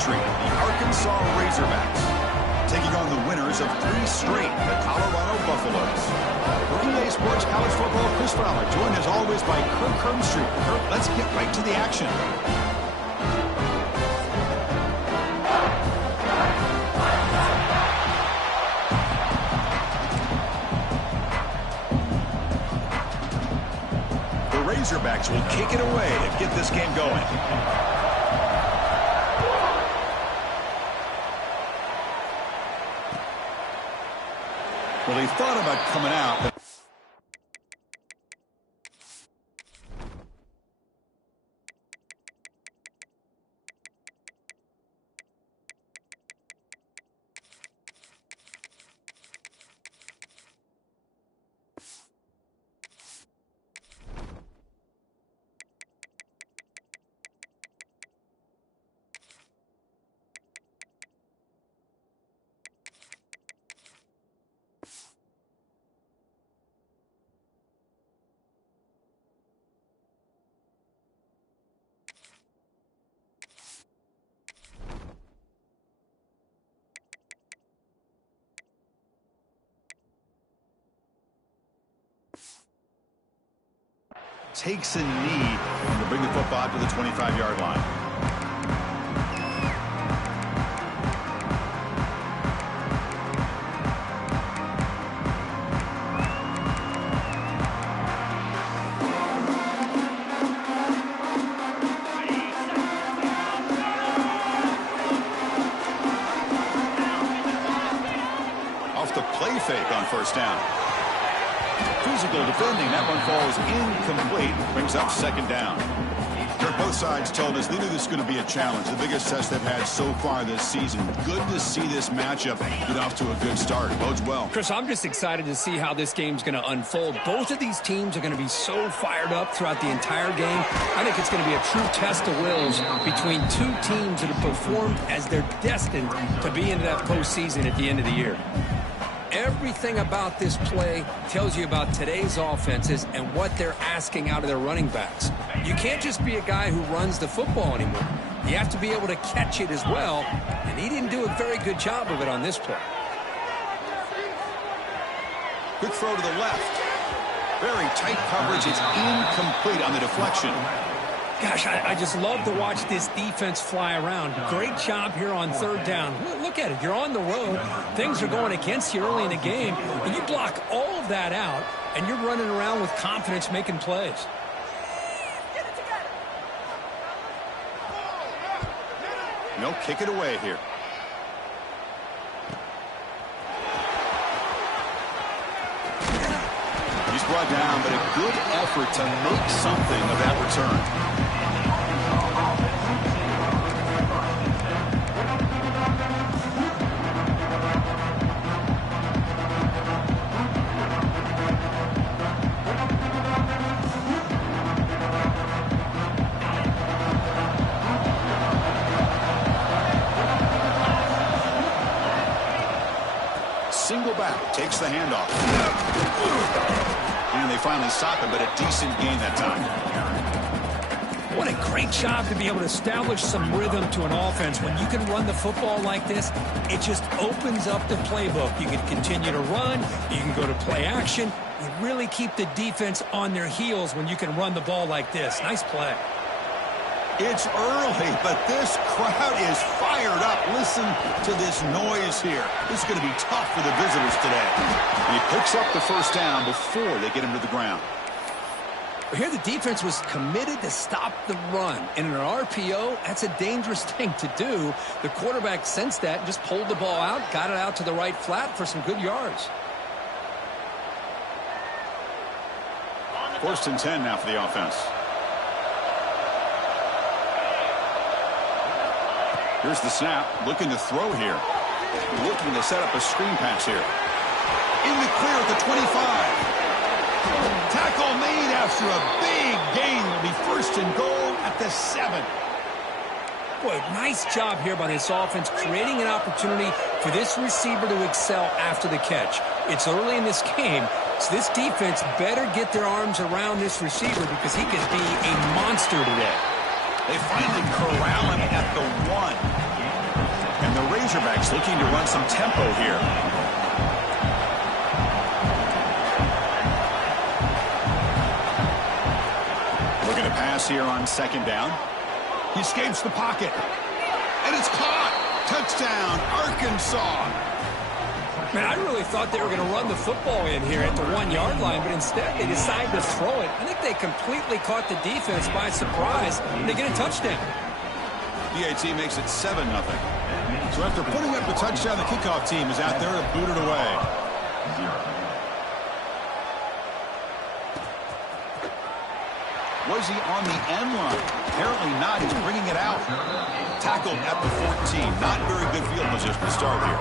country, the Arkansas Razorbacks, taking on the winners of 3 straight, the Colorado Buffaloes. For EA Sports College Football, Chris Fowler, joined as always by Kirk Hermstreet. Kirk, let's get right to the action. The Razorbacks will kick it away to get this game going. Well, he thought about coming out, but takes a knee to bring the football to the 25-yard line. Off the play fake on first down. Physical defending. That one falls incomplete. Brings up second down. Both sides told us they knew this was going to be a challenge. The biggest test they've had so far this season. Good to see this matchup get off to a good start. Bodes well. Chris, I'm just excited to see how this game's going to unfold. Both of these teams are going to be so fired up throughout the entire game. I think it's going to be a true test of wills between two teams that have performed as they're destined to be into that postseason at the end of the year. Everything about this play tells you about today's offenses and what they're asking out of their running backs. You can't just be a guy who runs the football anymore. You have to be able to catch it as well, and he didn't do a very good job of it on this play. Quick throw to the left. Very tight coverage. It's incomplete on the deflection. Gosh, I just love to watch this defense fly around. Great job here on third down. Look at it. You're on the road. Things are going against you early in the game, and you block all of that out, and you're running around with confidence making plays. No, kick it away here. He's brought down, but a good effort to make something of that return. Single back, takes the handoff. And they finally stop him, but a decent gain that time. What a great job to be able to establish some rhythm to an offense. When you can run the football like this, it just opens up the playbook. You can continue to run. You can go to play action. You really keep the defense on their heels when you can run the ball like this. Nice play. It's early, but this crowd is fired up. Listen to this noise here. This is going to be tough for the visitors today. And he picks up the first down before they get him to the ground. Here the defense was committed to stop the run. And in an RPO, that's a dangerous thing to do. The quarterback sensed that and just pulled the ball out, got it out to the right flat for some good yards. 1st and 10 now for the offense. Here's the snap, looking to throw here. Looking to set up a screen pass here. In the clear at the 25. Tackle made after a big gain. Will be 1st and goal at the 7. Boy, nice job here by this offense, creating an opportunity for this receiver to excel after the catch. It's early in this game, so this defense better get their arms around this receiver because he could be a monster today. They finally corral him at the 1. Razorbacks looking to run some tempo here. Looking to pass here on second down. He escapes the pocket. And it's caught. Touchdown, Arkansas. Man, I really thought they were going to run the football in here at the 1-yard line, but instead they decided to throw it. I think they completely caught the defense by surprise, and they get a touchdown. BAT makes it 7-0. So after putting up the touchdown, the kickoff team is out there to boot it away. Was he on the end line? Apparently not. He's bringing it out. Tackled at the 14. Not very good field position to start here.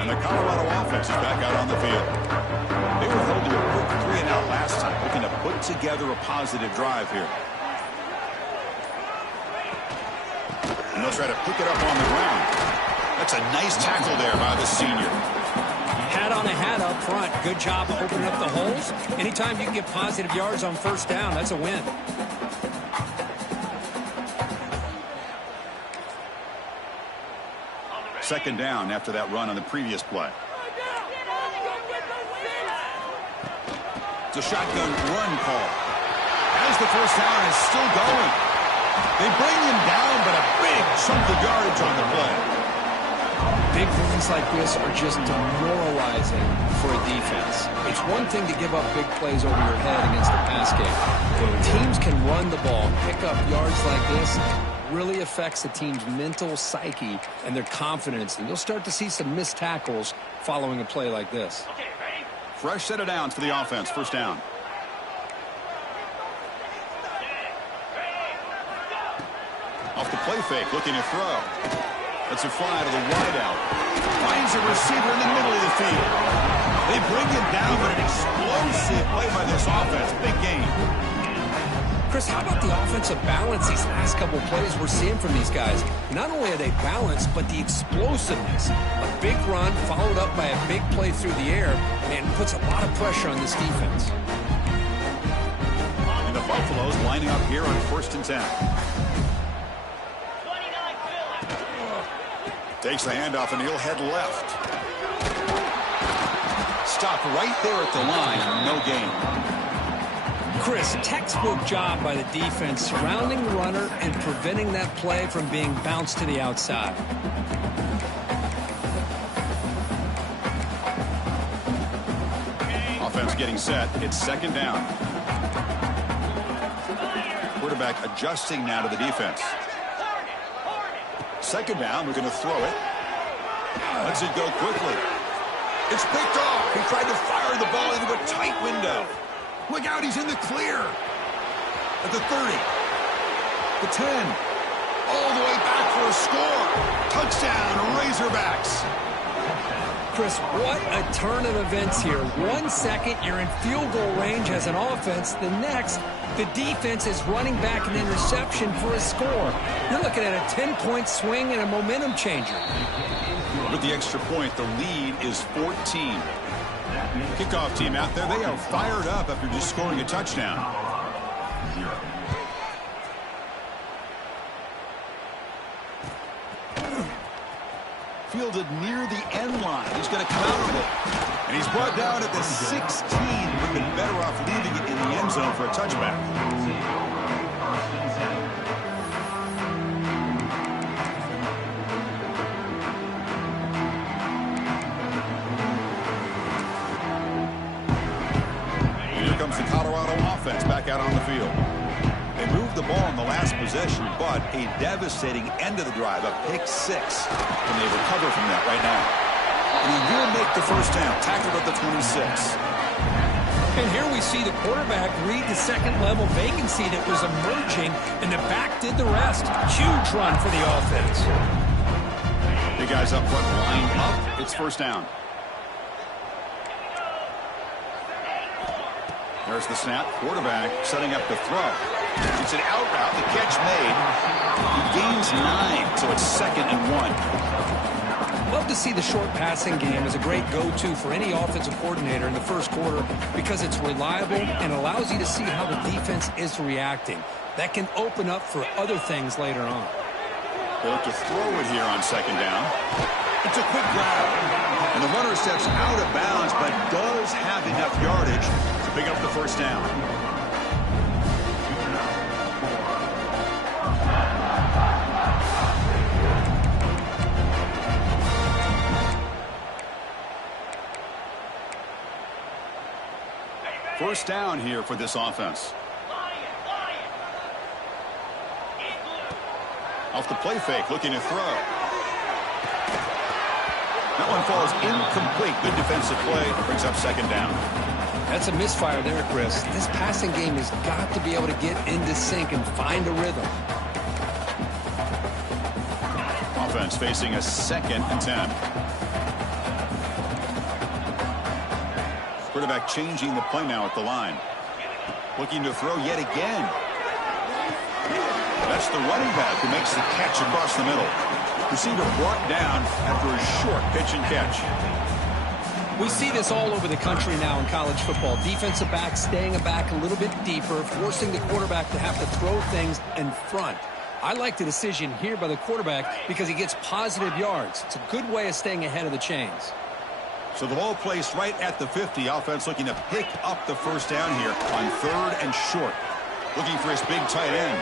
And the Colorado offense is back out on the field. They were held to a quick 3-and-out last time, looking to put together a positive drive here. And they'll try to pick it up on the ground. That's a nice tackle there by the senior. Hat on a hat up front. Good job of opening up the holes. Anytime you can get positive yards on first down, that's a win. Second down after that run on the previous play. It's a shotgun run call. As the first down is still going. They bring him down, but a big chunk of yardage on the play. Big runs like this are just demoralizing for a defense. It's one thing to give up big plays over your head against the pass game. When teams can run the ball, pick up yards like this, really affects the team's mental psyche and their confidence. And you'll start to see some missed tackles following a play like this. Fresh set of downs for the offense. First down. Off the play fake, looking to throw. That's a fly to the wideout. Finds a receiver in the middle of the field. They bring him down, but an explosive play by this offense. Big game. Chris, how about the offensive balance these last couple plays we're seeing from these guys? Not only are they balanced, but the explosiveness. A big run followed up by a big play through the air, and puts a lot of pressure on this defense. And the Buffaloes lining up here on 1st and 10. Takes the handoff, and he'll head left. Stop right there at the line. No gain. Chris, textbook job by the defense surrounding the runner and preventing that play from being bounced to the outside. Offense getting set. It's second down. Quarterback adjusting now to the defense. Second down, we're going to throw it. Lets it go quickly. It's picked off. He tried to fire the ball into a tight window. Look out, he's in the clear. At the 30. The 10. All the way back for a score. Touchdown, Razorbacks. Chris, what a turn of events here. 1 second, you're in field goal range as an offense. The next, the defense is running back an interception for a score. You're looking at a 10-point swing and a momentum changer. With the extra point, the lead is 14. Kickoff team out there, they are fired up after just scoring a touchdown. Fielded near the end line. He's going to come out of it. And he's brought down at the 16. We've been better off leaving it in the end zone for a touchback. And here comes the Colorado offense back out on the field. They moved the ball in the last possession, but a devastating end of the drive, a pick 6. And they recover from that right now. And he will make the first down, tackled at the 26. And here we see the quarterback read the second-level vacancy that was emerging, and the back did the rest. Huge run for the offense. The guys up front line up. It's first down. There's the snap. Quarterback setting up the throw. It's an out route. The catch made. He gains 9, so it's 2nd and 1. What love to see the short passing game as a great go-to for any offensive coordinator in the first quarter because it's reliable and allows you to see how the defense is reacting. That can open up for other things later on. They look to throw it here on second down. It's a quick grab. And the runner steps out of bounds, but does have enough yardage to pick up the first down. First down here for this offense. Off the play fake, looking to throw. That one falls incomplete. Good defensive play. Brings up second down. That's a misfire there, Chris. This passing game has got to be able to get into sync and find a rhythm. Offense facing a 2nd and 10. Quarterback changing the play now at the line. Looking to throw yet again. That's the running back who makes the catch across the middle. Receiver brought down after a short pitch and catch. We see this all over the country now in college football. Defensive backs staying back a little bit deeper, forcing the quarterback to have to throw things in front. I like the decision here by the quarterback because he gets positive yards. It's a good way of staying ahead of the chains. So the ball placed right at the 50. Offense looking to pick up the first down here on 3rd and short. Looking for his big tight end.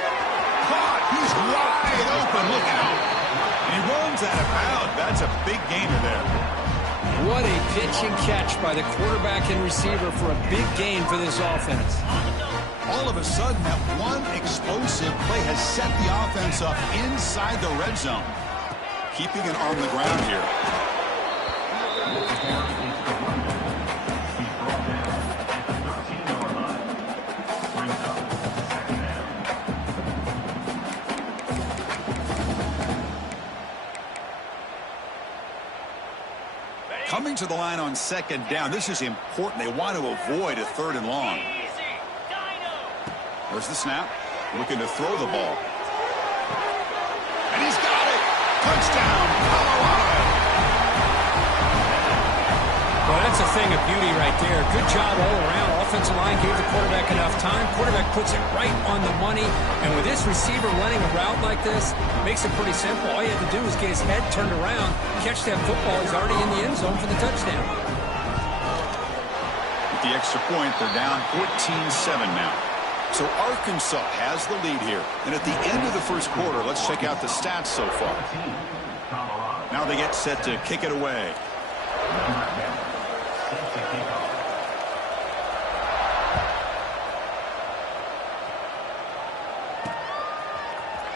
Caught! He's wide open. Look out. And he runs out of bounds. That's a big gainer there. What a pitch and catch by the quarterback and receiver for a big gain for this offense. All of a sudden, that one explosive play has set the offense up inside the red zone. Keeping it on the ground here. Coming to the line on second down. This is important. They want to avoid a 3rd and long. There's the snap. Looking to throw the ball. And he's got it. Touchdown, Colorado. Well, that's a thing of beauty right there. Good job all around. Offensive line gave the quarterback enough time. Quarterback puts it right on the money. And with this receiver running a route like this, makes it pretty simple. All you have to do is get his head turned around, catch that football. He's already in the end zone for the touchdown. With the extra point, they're down 14-7 now. So Arkansas has the lead here. And at the end of the first quarter, let's check out the stats so far. Now they get set to kick it away.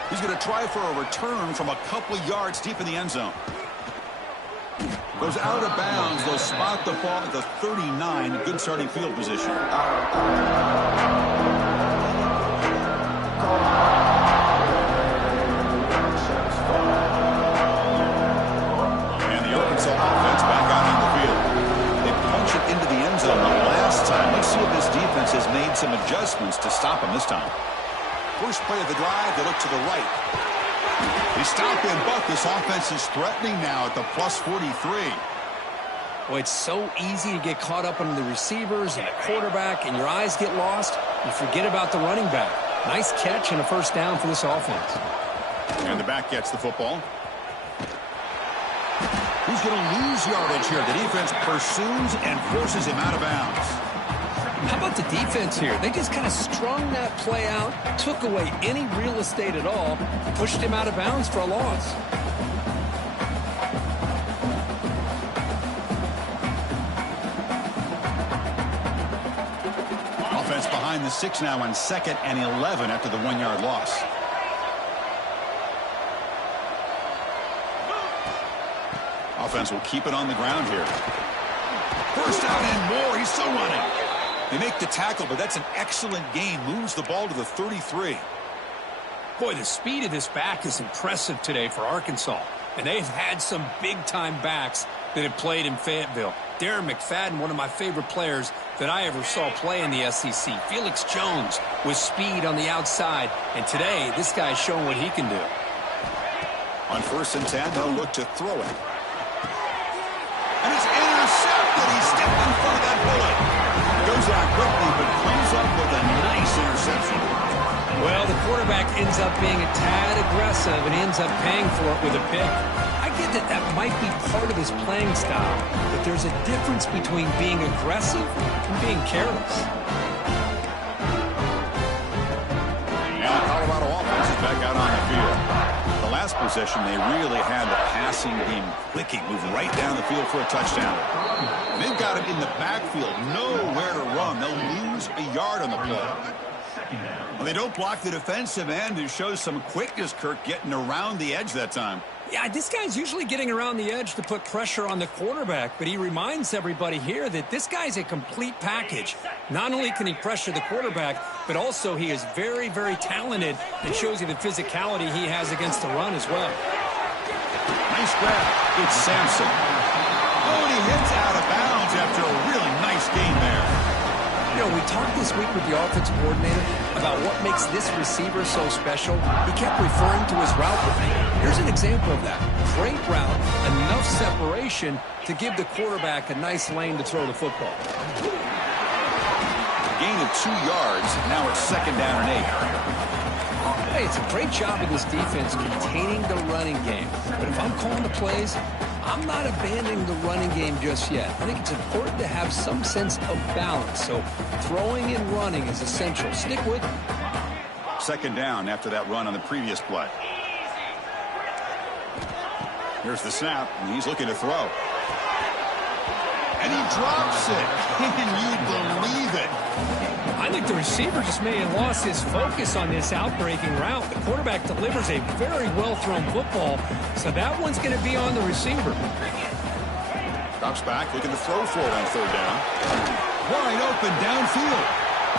He's going to try for a return from a couple of yards deep in the end zone. Goes out of bounds. They'll spot the ball at the 39. Good starting field position. And the Arkansas offense back out on the field. They punch it into the end zone the last time. Let's see if this defense has made some adjustments to stop him this time. First play of the drive, they look to the right. They stop in, but this offense is threatening now at the plus 43. Well, it's so easy to get caught up on the receivers and the quarterback, and your eyes get lost. You forget about the running back. Nice catch and a first down for this offense. And the back gets the football. Who's going to lose yardage here? The defense pursues and forces him out of bounds. How about the defense here? They just kind of strung that play out, took away any real estate at all, pushed him out of bounds for a loss. Offense behind the 6 now on 2nd and 11 after the 1-yard loss. Offense will keep it on the ground here. First down and more. He's still running. They make the tackle, but that's an excellent gain. Moves the ball to the 33. Boy, the speed of this back is impressive today for Arkansas. And they've had some big-time backs that have played in Fayetteville. Darren McFadden, one of my favorite players that I ever saw play in the SEC. Felix Jones with speed on the outside. And today, this guy's showing what he can do. On 1st and 10, they'll look to throw it. And it's intercepted. He's stepped in front of that bullet. Goes out quickly, but comes up with a nice interception. Well, the quarterback ends up being a tad aggressive and ends up paying for it with a pick. I get that that might be part of his playing style, but there's a difference between being aggressive and being careless. Now the Colorado offense is back out on the field. The last possession, they really had the passing game clicking, move right down the field for a touchdown. And they've got it in the backfield, nowhere to run. They'll lose a yard on the play. Well, they don't block the defensive end. It shows some quickness, Kirk, getting around the edge that time. Yeah, this guy's usually getting around the edge to put pressure on the quarterback, but he reminds everybody here that this guy's a complete package. Not only can he pressure the quarterback, but also he is very, very talented and shows you the physicality he has against the run as well. Nice grab. It's Sampson. Oh, and he hits out of bounds after a really nice gain there. You know, we talked this week with the offensive coordinator about what makes this receiver so special. He kept referring to his route running. Here's an example of that. Great route, enough separation to give the quarterback a nice lane to throw the football. Gain of 2 yards. Now it's 2nd down and 8. Hey, it's a great job of this defense containing the running game. But if I'm calling the plays, I'm not abandoning the running game just yet. I think it's important to have some sense of balance. So throwing and running is essential. Stick with it. 2nd down after that run on the previous play. Here's the snap, and he's looking to throw. And he drops it. Can you believe it? I think the receiver just may have lost his focus on this outbreaking route. The quarterback delivers a very well-thrown football, so that one's going to be on the receiver. Drops back, looking to throw for it on 3rd down. Wide open downfield.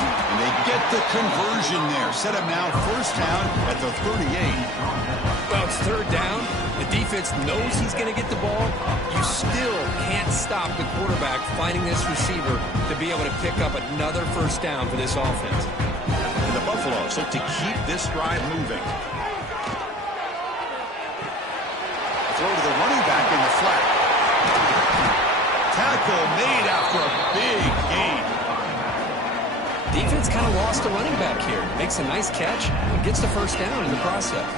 And they get the conversion there. Set him now 1st down at the 38. Well, it's 3rd down. The defense knows he's going to get the ball. You still can't stop the quarterback finding this receiver to be able to pick up another 1st down for this offense. And the Buffaloes look to keep this drive moving. Throw to the running back in the flat. Tackle made after a big gain. Defense kind of lost the running back here. Makes a nice catch and gets the 1st down in the process.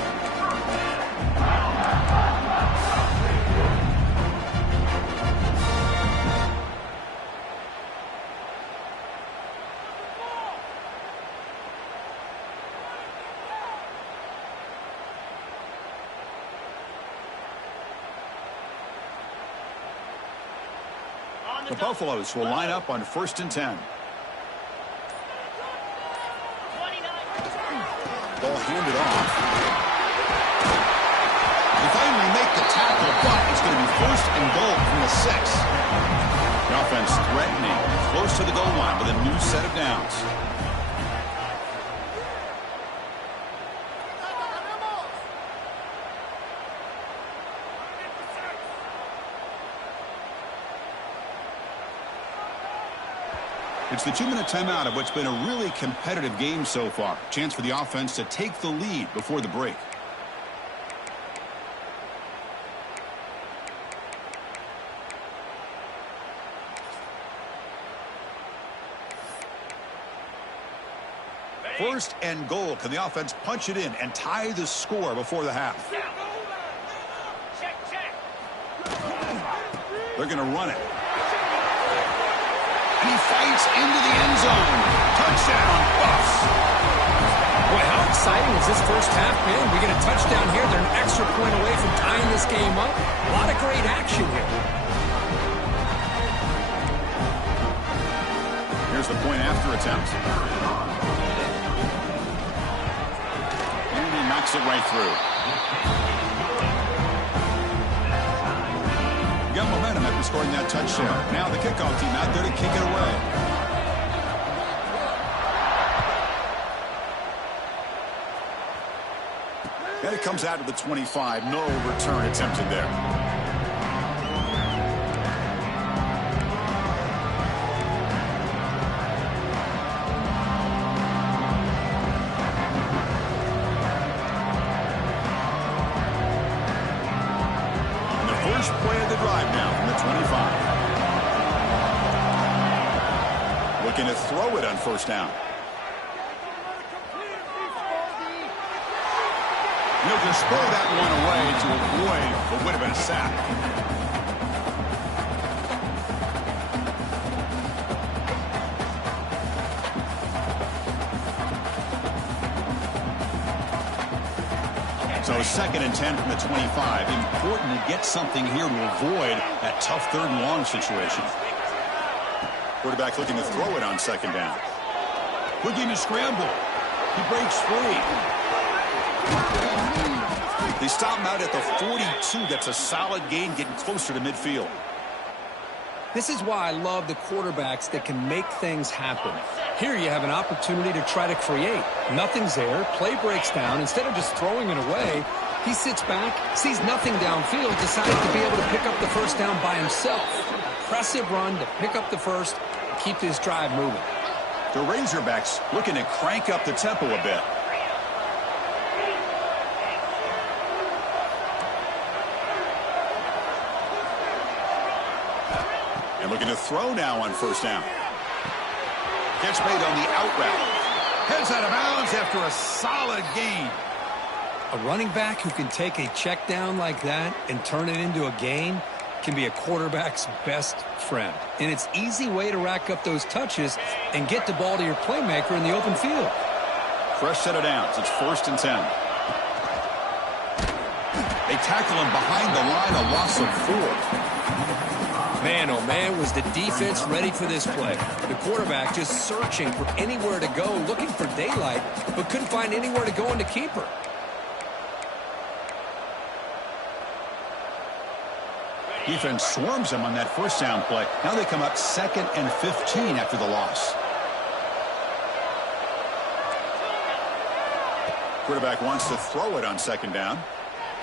The Buffaloes will line up on 1st and 10. Ball handed off. They finally make the tackle, but it's going to be 1st and goal from the 6. The offense threatening, close to the goal line with a new set of downs. It's the 2-minute timeout of what's been a really competitive game so far. Chance for the offense to take the lead before the break. First and goal. Can the offense punch it in and tie the score before the half? They're going to run it. And he fights into the end zone. Touchdown, Buffs. Boy, how exciting has this 1st half been? We get a touchdown here. They're an extra point away from tying this game up. A lot of great action here. Here's the point after attempt. And he knocks it right through. Got momentum after scoring that touchdown. Now the kickoff team out there to kick it away. And it comes out to the 25. No return attempted there. Play of the drive now from the 25. Looking to throw it on first down. He'll just throw that one away to avoid what would have been a sack. So 2nd and 10 from the 25. Important to get something here to avoid that tough 3rd and long situation. Quarterback looking to throw it on 2nd down. Looking to scramble. He breaks free. They stop him out at the 42. That's a solid gain, getting closer to midfield. This is why I love the quarterbacks that can make things happen. Here you have an opportunity to try to create. Nothing's there. Play breaks down. Instead of just throwing it away, he sits back, sees nothing downfield, decides to be able to pick up the first down by himself. Impressive run to pick up the first, keep this drive moving. The Razorbacks looking to crank up the tempo a bit. And looking to throw now on first down. Catch made on the out route. Heads out of bounds after a solid gain. A running back who can take a check down like that and turn it into a gain can be a quarterback's best friend. And it's an easy way to rack up those touches and get the ball to your playmaker in the open field. Fresh set of downs. It's 1st and 10. They tackle him behind the line, a loss of 4. Man, oh man, was the defense ready for this play. The quarterback just searching for anywhere to go, looking for daylight, but couldn't find anywhere to go in the keeper. Defense swarms him on that first down play. Now they come up 2nd and 15 after the loss. Quarterback wants to throw it on 2nd down.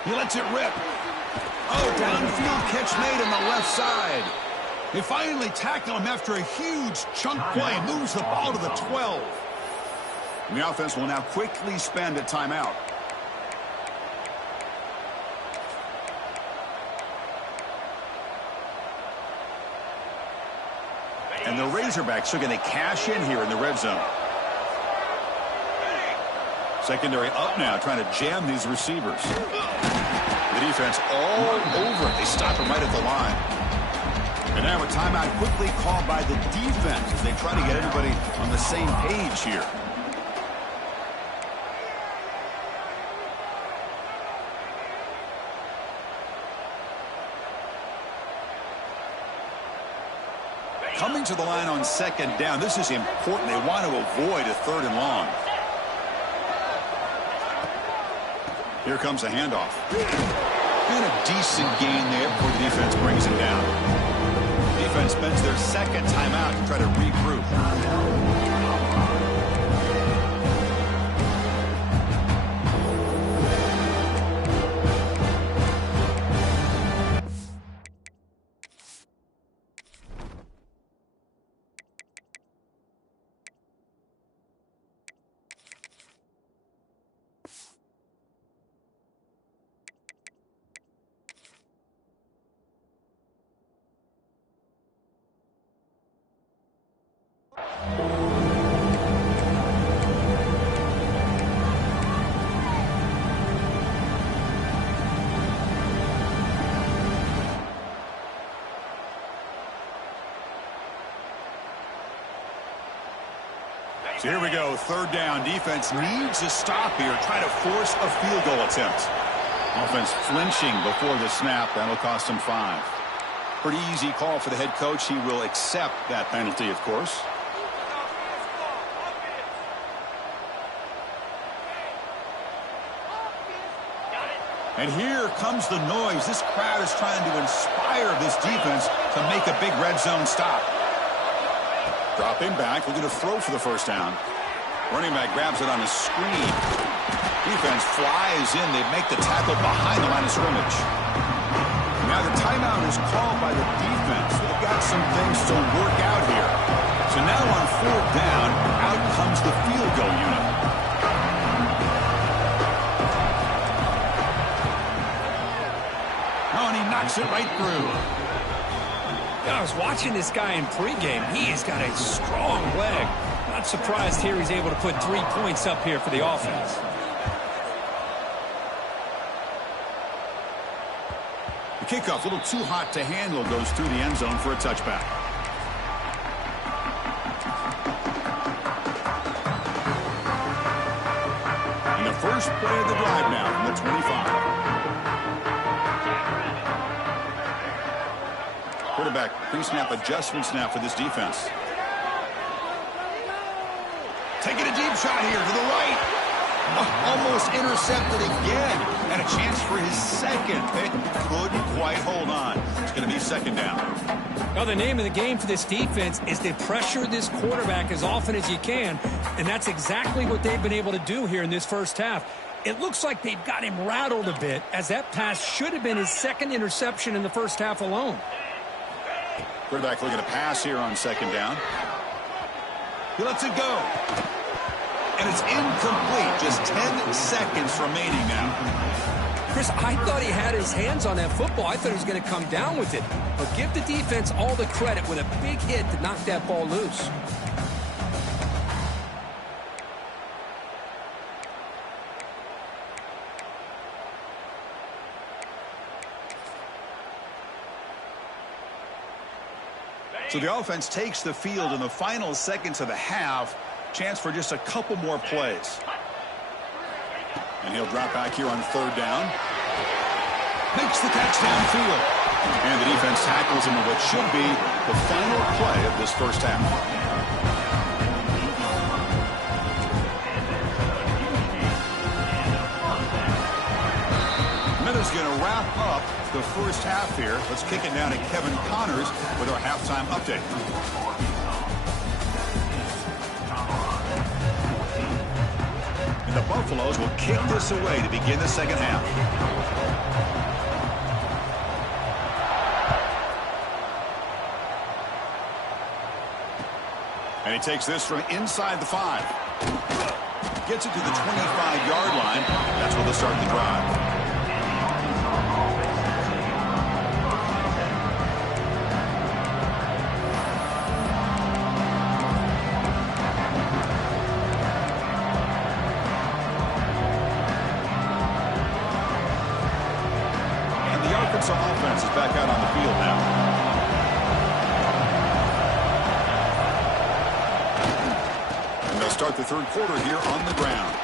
He lets it rip. Oh, downfield catch made on the left side. They finally tackle him after a huge chunk play. Moves the ball to the 12. And the offense will now quickly spend a timeout. And the Razorbacks are going to cash in here in the red zone. Secondary up now, trying to jam these receivers. The defense all over it. They stop him right at the line. And now a timeout quickly called by the defense as they try to get everybody on the same page here. Coming to the line on 2nd down. This is important. They want to avoid a 3rd and long. Here comes a handoff. And a decent gain there before the defense brings him down. Defense spends their 2nd timeout to try to regroup. So here we go, 3rd down. Defense needs a stop here, try to force a field goal attempt. Offense flinching before the snap. That'll cost him 5. Pretty easy call for the head coach. He will accept that penalty, of course. And here comes the noise. This crowd is trying to inspire this defense to make a big red zone stop. Dropping back, looking to throw for the first down. Running back grabs it on a screen. Defense flies in. They make the tackle behind the line of scrimmage. Now the timeout is called by the defense. They've got some things to work out here. So now on 4th down, out comes the field goal unit. Oh, and he knocks it right through. Yeah, I was watching this guy in pregame. He has got a strong leg. Not surprised here he's able to put 3 points up here for the offense. The kickoff, a little too hot to handle, goes through the end zone for a touchback. And the first play of the drive now from the 25. Quarterback pre-snap adjustments now for this defense. Taking a deep shot here to the right. Almost intercepted again. And a chance for his second. It couldn't quite hold on. It's going to be second down. Well, the name of the game for this defense is to pressure this quarterback as often as you can. And that's exactly what they've been able to do here in this first half. It looks like they've got him rattled a bit, as that pass should have been his second interception in the first half alone. Quarterback looking to pass here on second down. He lets it go. And it's incomplete. Just 10 seconds remaining now. Chris, I thought he had his hands on that football. I thought he was going to come down with it. But give the defense all the credit with a big hit to knock that ball loose. So the offense takes the field in the final seconds of the half. Chance for just a couple more plays. And he'll drop back here on third down. Makes the catch downfield. And the defense tackles him with what should be the final play of this first half. Is going to wrap up the first half here. Let's kick it down to Kevin Connors with our halftime update. And the Buffaloes will kick this away to begin the second half. And he takes this from inside the 5. Gets it to the 25-yard line. That's where they'll start the drive. Offense is back out on the field now. And they'll start the third quarter here on the ground.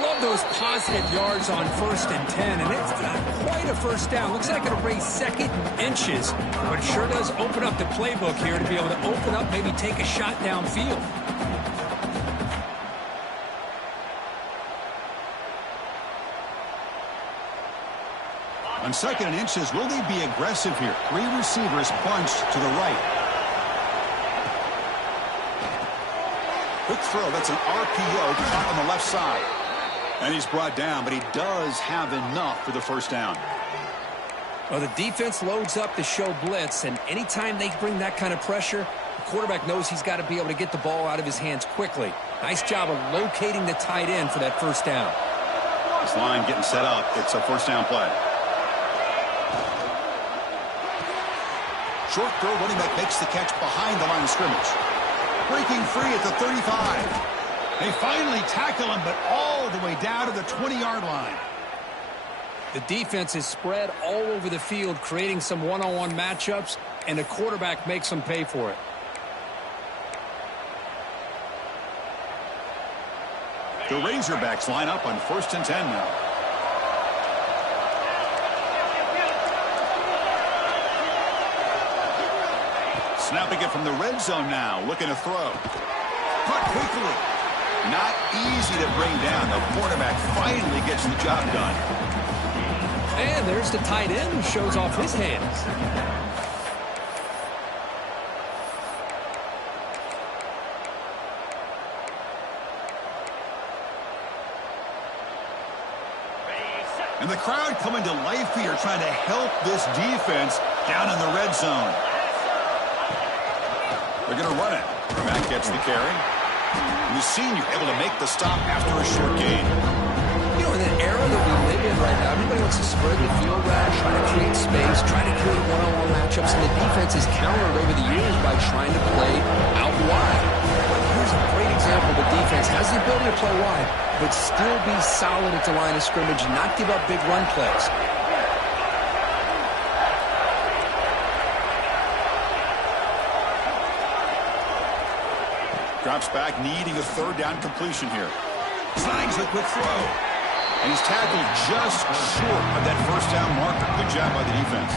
Love those positive yards on 1st and 10, and it's not quite a first down. Looks like it'll raise second inches, but it sure does open up the playbook here to be able to open up, maybe take a shot downfield. On 2nd and inches, will they be aggressive here? 3 receivers bunched to the right. Quick throw. That's an RPO caught on the left side. And he's brought down, but he does have enough for the first down. Well, the defense loads up to show blitz, and anytime they bring that kind of pressure, the quarterback knows he's got to be able to get the ball out of his hands quickly. Nice job of locating the tight end for that first down. This line getting set up. It's a first down play. Short throw, running back makes the catch behind the line of scrimmage. Breaking free at the 35. They finally tackle him, but all the way down to the 20-yard line. The defense is spread all over the field, creating some one-on-one matchups, and the quarterback makes them pay for it. The Razorbacks line up on 1st and 10 now. Snapping it from the red zone now, looking to throw. Caught quickly. Not easy to bring down. The quarterback finally gets the job done. And there's the tight end who shows off his hands. And the crowd coming to life here, trying to help this defense down in the red zone. They're going to run it. Matt gets the carry. And the senior able to make the stop after a short gain. You know, in the era that we live in right now, everybody wants to spread the field around, try to create space, try to create one-on-one matchups. trips, and the defense has countered over the years by trying to play out wide. But here's a great example. The defense has the ability to play wide, but still be solid at the line of scrimmage and not give up big run plays. Drops back, needing a third down completion here. Snags the quick throw. And he's tackled just short of that first down marker. Good job by the defense.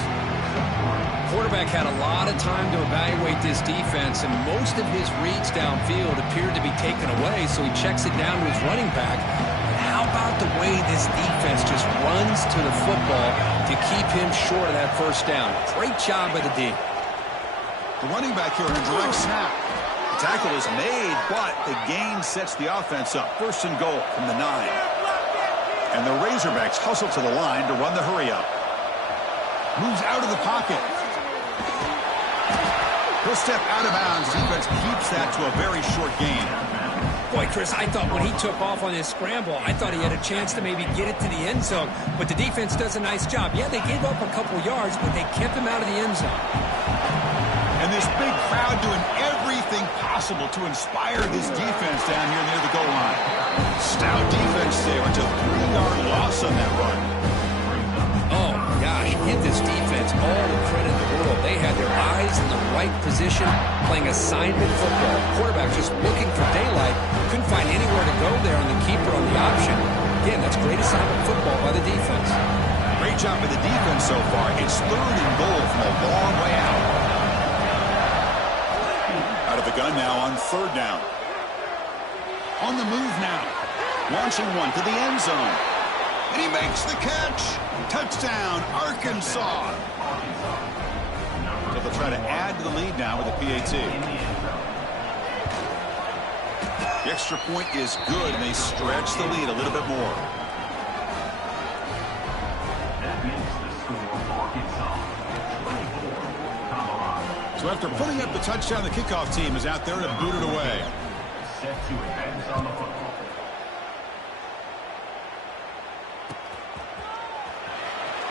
Quarterback had a lot of time to evaluate this defense, and most of his reads downfield appeared to be taken away, so he checks it down to his running back. But how about the way this defense just runs to the football to keep him short of that first down? Great job by the D. The running back here in a direct snap. The tackle is made, but the gain sets the offense up. First and goal from the 9. And the Razorbacks hustle to the line to run the hurry up. Moves out of the pocket. He'll step out of bounds. Defense keeps that to a very short gain. Boy, Chris, I thought when he took off on his scramble, I thought he had a chance to maybe get it to the end zone. But the defense does a nice job. Yeah, they gave up a couple yards, but they kept him out of the end zone. And this big crowd doing everything possible to inspire this defense down here near the goal line. Stout defense there. It's a 3-yard loss on that run. Oh, gosh, give this defense all the credit in the world. They had their eyes in the right position, playing assignment football. Quarterback just looking for daylight. Couldn't find anywhere to go there on the keeper on the option. Again, that's great assignment football by the defense. Great job by the defense so far. It's 3rd and goal from a long way out. Out of the gun now on 3rd down. On the move now. Launching one to the end zone. And he makes the catch. Touchdown, Arkansas. So they'll try to add to the lead now with a PAT. The extra point is good, and they stretch the lead a little bit more. So after putting up the touchdown, the kickoff team is out there to boot it away.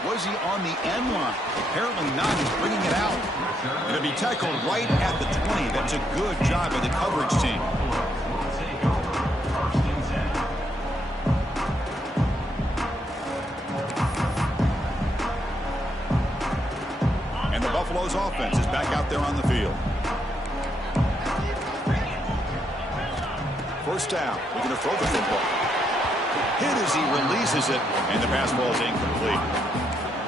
Was he on the end line? Apparently not. He's bringing it out. It'll be tackled right at the 20. That's a good job by the coverage team. And the Buffalo's offense is back out there on the field. First down. We're going to throw the football. Hit as he releases it, and the pass ball is incomplete.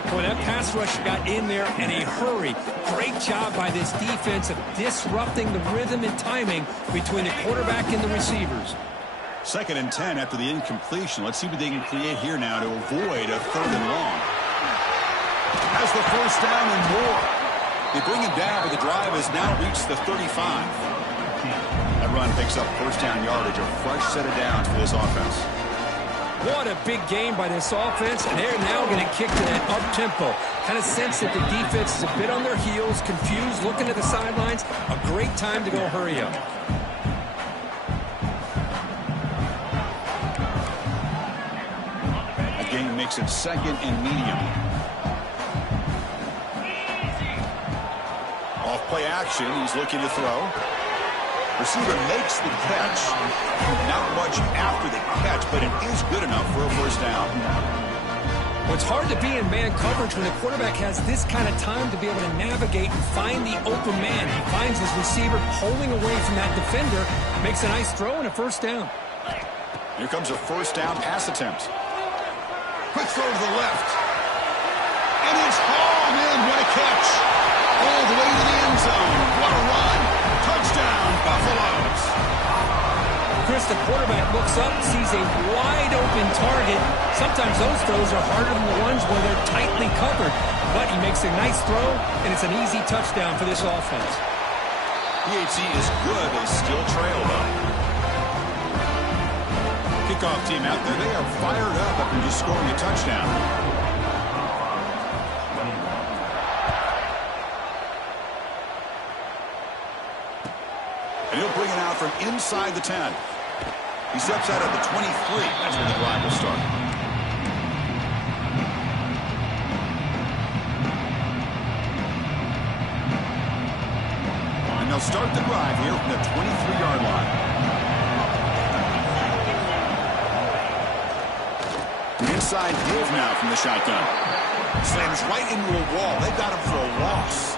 Boy, that pass rush got in there in a hurry. Great job by this defense of disrupting the rhythm and timing between the quarterback and the receivers. 2nd and 10 after the incompletion. Let's see what they can create here now to avoid a 3rd and long. Has the first down and more. They bring him down, but the drive has now reached the 35. That run picks up first down yardage, a fresh set of downs for this offense. What a big game by this offense, and they're now going to kick to that up-tempo. Kind of sense that the defense is a bit on their heels, confused, looking at the sidelines. A great time to go hurry up. That game makes it 2nd and medium. Off play action, he's looking to throw. Receiver makes the catch. Not much after the catch, but it is good enough for a first down. Well, it's hard to be in man coverage when the quarterback has this kind of time to be able to navigate and find the open man. He finds his receiver pulling away from that defender, makes a nice throw and a first down. Here comes a first down pass attempt. Quick throw to the left. And it's hauled in. What a catch. All the way to the end zone. What a run. Touchdown, Buffaloes. Chris, the quarterback looks up, sees a wide-open target. Sometimes those throws are harder than the ones where they're tightly covered. But he makes a nice throw, and it's an easy touchdown for this offense. PAT is good. They still trail, though. Kickoff team out there. They are fired up after just scoring a touchdown. And he'll bring it out from inside the 10. He steps out at the 23. That's when the drive will start. They'll start the drive here from the 23-yard line. Inside give now from the shotgun. Slams right into a wall. They got him for a loss.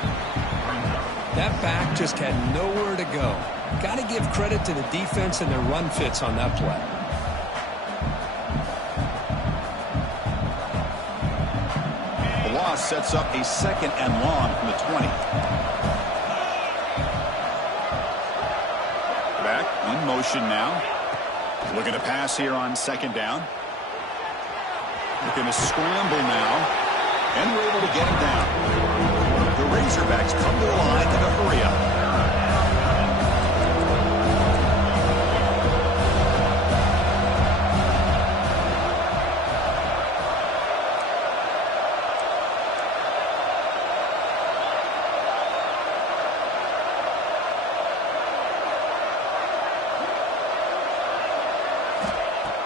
That back just had nowhere to go. Got to give credit to the defense and their run fits on that play. The loss sets up a 2nd and long from the 20. Back in motion now. Looking to pass here on 2nd down. Looking to scramble now. And we're able to get him down. The Razorbacks come to the line in a hurry up.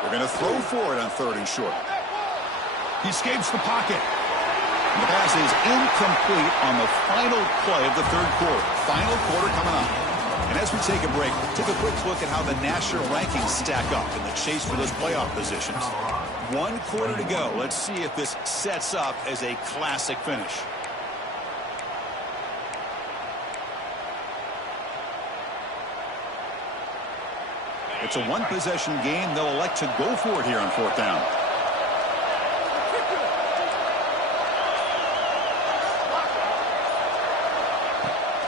We're going to throw for it on 3rd and short. He escapes the pocket. The pass is incomplete on the final play of the 3rd quarter. Final quarter coming up. And as we take a break, take a quick look at how the national rankings stack up in the chase for those playoff positions. 1 quarter to go. Let's see if this sets up as a classic finish. It's a 1-possession game. They'll elect to go for it here on 4th down.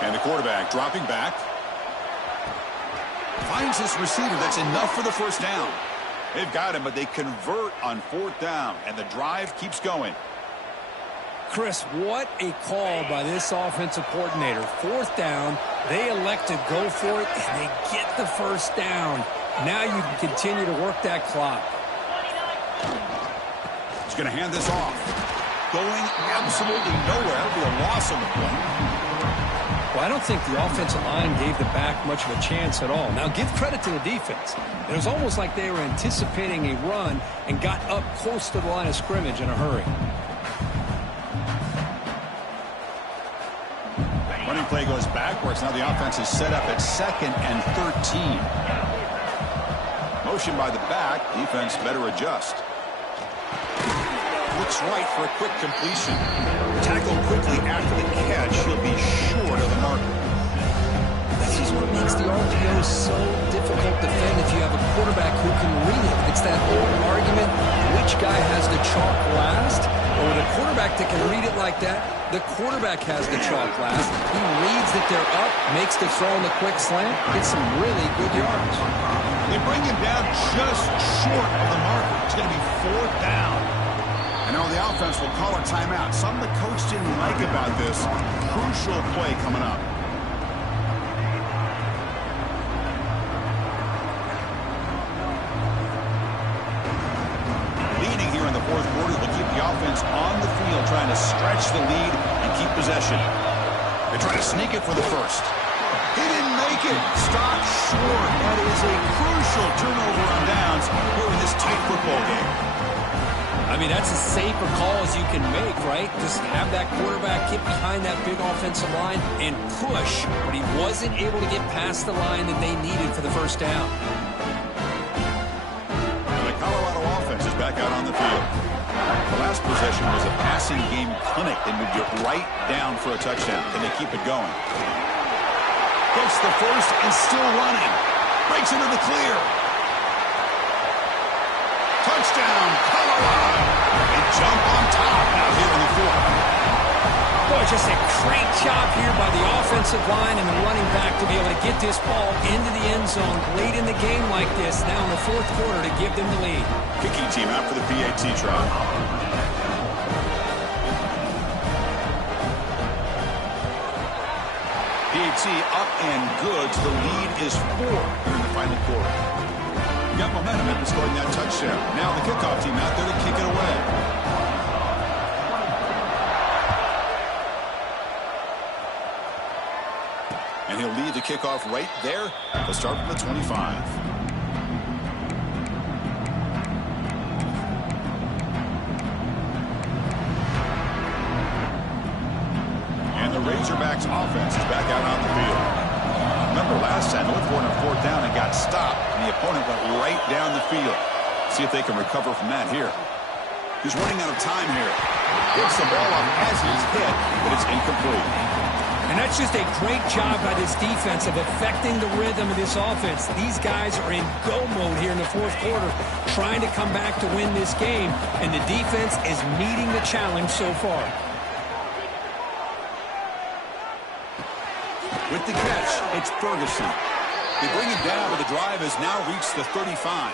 And the quarterback dropping back. Finds his receiver. That's enough for the 1st down. They've got him, but they convert on 4th down. And the drive keeps going. Chris, what a call by this offensive coordinator. 4th down. They elect to go for it, and they get the 1st down. Now you can continue to work that clock. He's going to hand this off. Going absolutely nowhere. It'll be a loss on the play. Well, I don't think the offensive line gave the back much of a chance at all. Now, give credit to the defense. It was almost like they were anticipating a run and got up close to the line of scrimmage in a hurry. Running play goes backwards. Now the offense is set up at 2nd and 13. Motion by the back. Defense better adjust. Looks right for a quick completion. Tackled quickly after the catch. He'll be short of the marker. This is what makes the RPO so difficult to defend if you have a quarterback who can read it. It's that old argument, which guy has the chalk last? Or with a quarterback that can read it like that, the quarterback has the chalk last. He reads that they're up, makes the throw in the quick slant, gets some really good yards. They bring him down just short of the marker. It's going to be 4th down. And now the offense will call a timeout. Something the coach didn't like about this. Crucial play coming up. Leading here in the 4th quarter will keep the offense on the field, trying to stretch the lead and keep possession. They try to sneak it for the 1st. He didn't make it. Stopped short. That is a crucial turnover on downs here in this tight football game. I mean, that's as safe a call as you can make, right? Just have that quarterback get behind that big offensive line and push, but he wasn't able to get past the line that they needed for the 1st down. And the Colorado offense is back out on the field. The last possession was a passing game clinic. They moved it right down for a touchdown. Can they keep it going? Gets the 1st and still running. Breaks into the clear. Touchdown, Colorado. They jump on top now here in the 4th. Boy, just a great job here by the offensive line and the running back to be able to get this ball into the end zone late in the game like this, now in the 4th quarter to give them the lead. Kicking team out for the PAT try. PAT up and good. So the lead is 4 here in the final quarter. Got momentum after scoring that touchdown. Now the kickoff team out there to kick it away. And he'll lead the kickoff right there. They'll start from the 25. And the Razorbacks offense is back out on the field. Remember last time, looked for it on fourth down and got stopped, and the opponent went right down the field. See if they can recover from that here. He's running out of time here. Gets the ball off as he's hit, but it's incomplete. And that's just a great job by this defense of affecting the rhythm of this offense. These guys are in go mode here in the fourth quarter, trying to come back to win this game, and the defense is meeting the challenge so far. With the catch, it's Ferguson. They bring him down, but the drive has now reached the 35.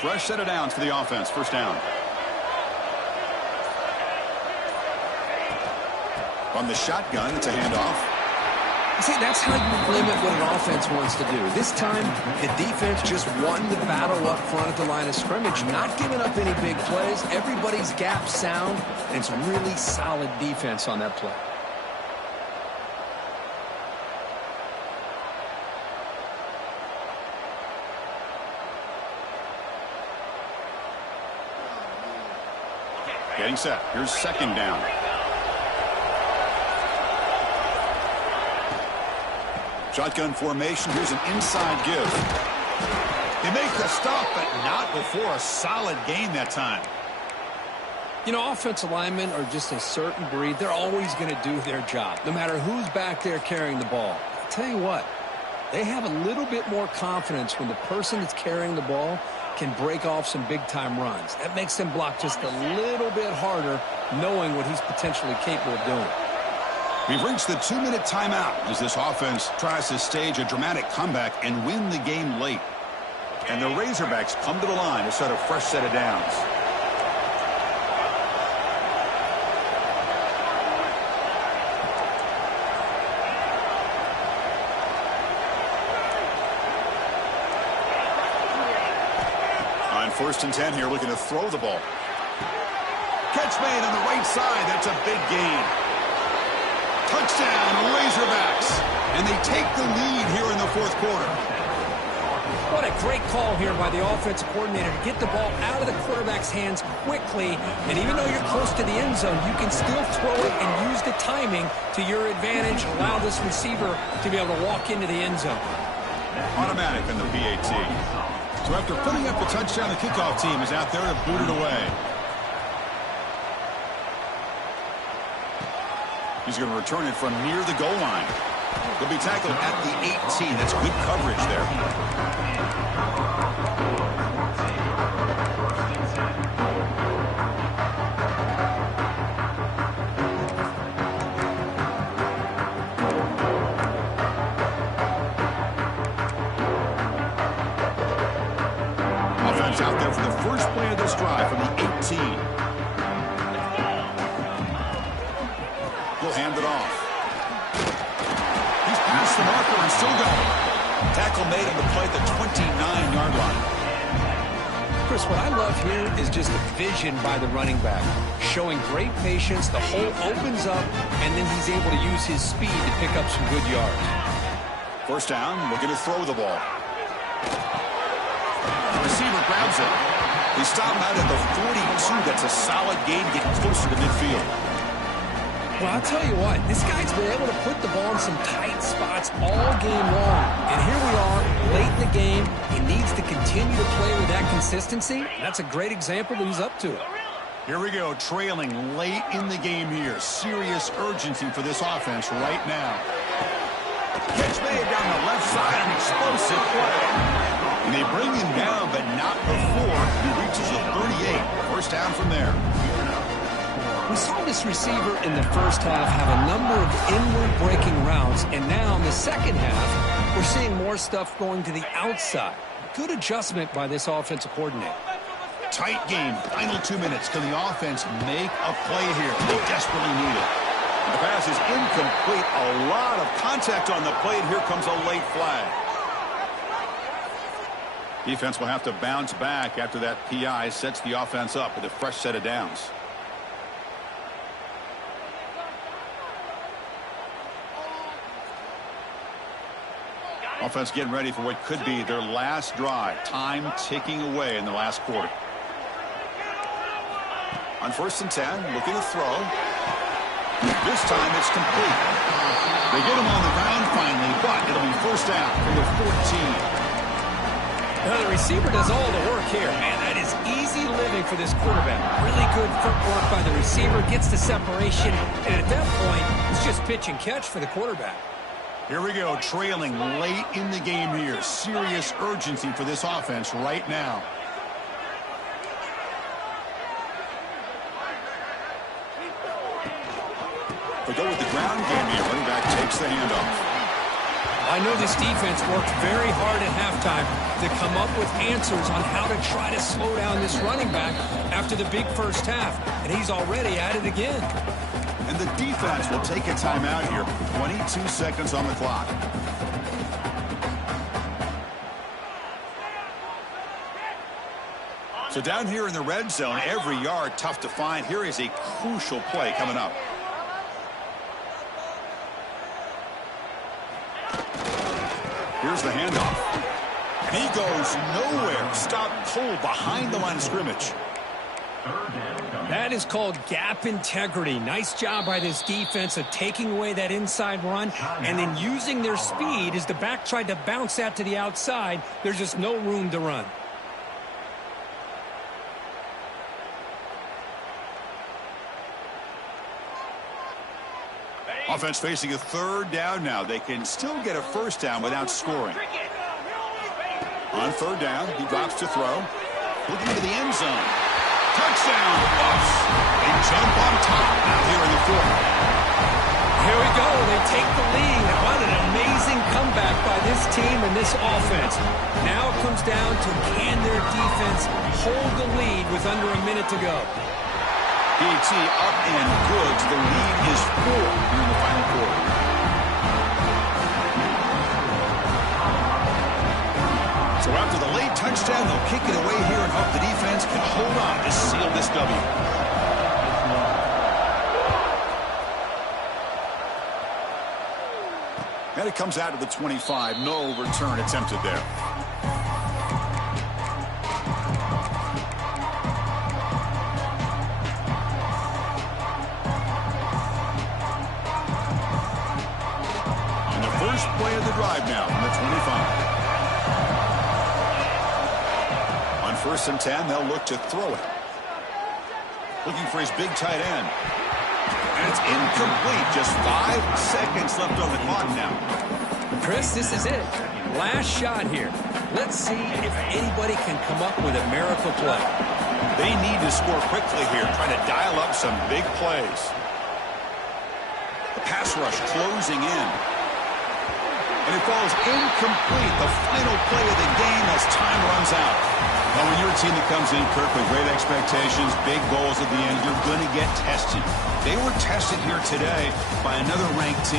Fresh set of downs for the offense. First down. From the shotgun, it's a handoff. See, that's how you limit what an offense wants to do. This time, the defense just won the battle up front at the line of scrimmage, not giving up any big plays. Everybody's gap sound, and it's really solid defense on that play. Getting set. Here's second down. Shotgun formation. Here's an inside give. They make the stop, but not before a solid gain that time. You know, offensive linemen are just a certain breed. They're always going to do their job, no matter who's back there carrying the ball. I'll tell you what, they have a little bit more confidence when the person that's carrying the ball can break off some big-time runs. That makes them block just a little bit harder, knowing what he's potentially capable of doing. We've reached the 2-minute timeout as this offense tries to stage a dramatic comeback and win the game late. And the Razorbacks come to the line to set a fresh set of downs. On 1st and 10 here, looking to throw the ball. Catch made on the right side. That's a big gain. Touchdown, Razorbacks. And they take the lead here in the fourth quarter. What a great call here by the offensive coordinator to get the ball out of the quarterback's hands quickly. And even though you're close to the end zone, you can still throw it and use the timing to your advantage. Allow this receiver to be able to walk into the end zone. Automatic on the PAT. So after putting up the touchdown, the kickoff team is out there to boot it away. He's going to return it from near the goal line. He'll be tackled at the 18. That's good coverage there. Offense out there for the first play of this drive from the 18. He'll hand it off. He's past the marker and still going. Tackle made on the play at the 29-yard line. Chris, what I love here is just the vision by the running back. Showing great patience, the hole opens up, and then he's able to use his speed to pick up some good yards. First down, looking to throw the ball. The receiver grabs it. They stop him out at the 42. That's a solid gain, getting closer to midfield. Well, I'll tell you what, this guy's been able to put the ball in some tight spots all game long. And here we are, late in the game. He needs to continue to play with that consistency. That's a great example that he's up to it. Here we go, trailing late in the game here. Serious urgency for this offense right now. Catch made down the left side, an explosive play. And they bring him down, but not before he reaches the 38. First down from there. We saw this receiver in the first half have a number of inward breaking routes, and now in the second half, we're seeing more stuff going to the outside. Good adjustment by this offensive coordinator. Tight game, final 2 minutes. Can the offense make a play here? They desperately need it. The pass is incomplete. A lot of contact on the play, and here comes a late flag. Defense will have to bounce back after that PI sets the offense up with a fresh set of downs. Offense getting ready for what could be their last drive. Time ticking away in the last quarter. On 1st and 10, looking to throw. This time it's complete. They get him on the ground finally, but it'll be 1st down from the 14. Now the receiver does all the work here. Man, that is easy living for this quarterback. Really good footwork by the receiver, gets the separation, and at that point, it's just pitch and catch for the quarterback. Here we go, trailing late in the game here. Serious urgency for this offense right now. They go with the ground game here. Running back takes the handoff. I know this defense worked very hard at halftime to come up with answers on how to try to slow down this running back after the big first half, and he's already at it again. And the defense will take a timeout here. 22 seconds on the clock. So down here in the red zone, every yard tough to find. Here is a crucial play coming up. Here's the handoff. And he goes nowhere. Stop cold behind the line of scrimmage. That is called gap integrity. Nice job by this defense of taking away that inside run and then using their speed as the back tried to bounce that to the outside. There's just no room to run. Offense facing a 3rd down now. They can still get a 1st down without scoring. On 3rd down, he drops to throw. Looking to the end zone. Touchdown, Bucks. They jump on top out here in the 4th. Here we go. They take the lead. What an amazing comeback by this team and this offense. Now it comes down to can their defense hold the lead with under a minute to go. PAT up and good. The lead is 4 here in the final quarter. So after the late touchdown, they'll kick it away here and hope the defense can hold on to seal this W. And it comes out of the 25. No return attempted there. First play of the drive now on the 25. On 1st and 10, they'll look to throw it. Looking for his big tight end. And it's incomplete. Just 5 seconds left on the clock now. Chris, this is it. Last shot here. Let's see if anybody can come up with a miracle play. They need to score quickly here, trying to dial up some big plays. The pass rush closing in. And it falls incomplete. The final play of the game as time runs out. Well, when you're a team that comes in, Kirk, with great expectations, big goals at the end, you're going to get tested. They were tested here today by another ranked team.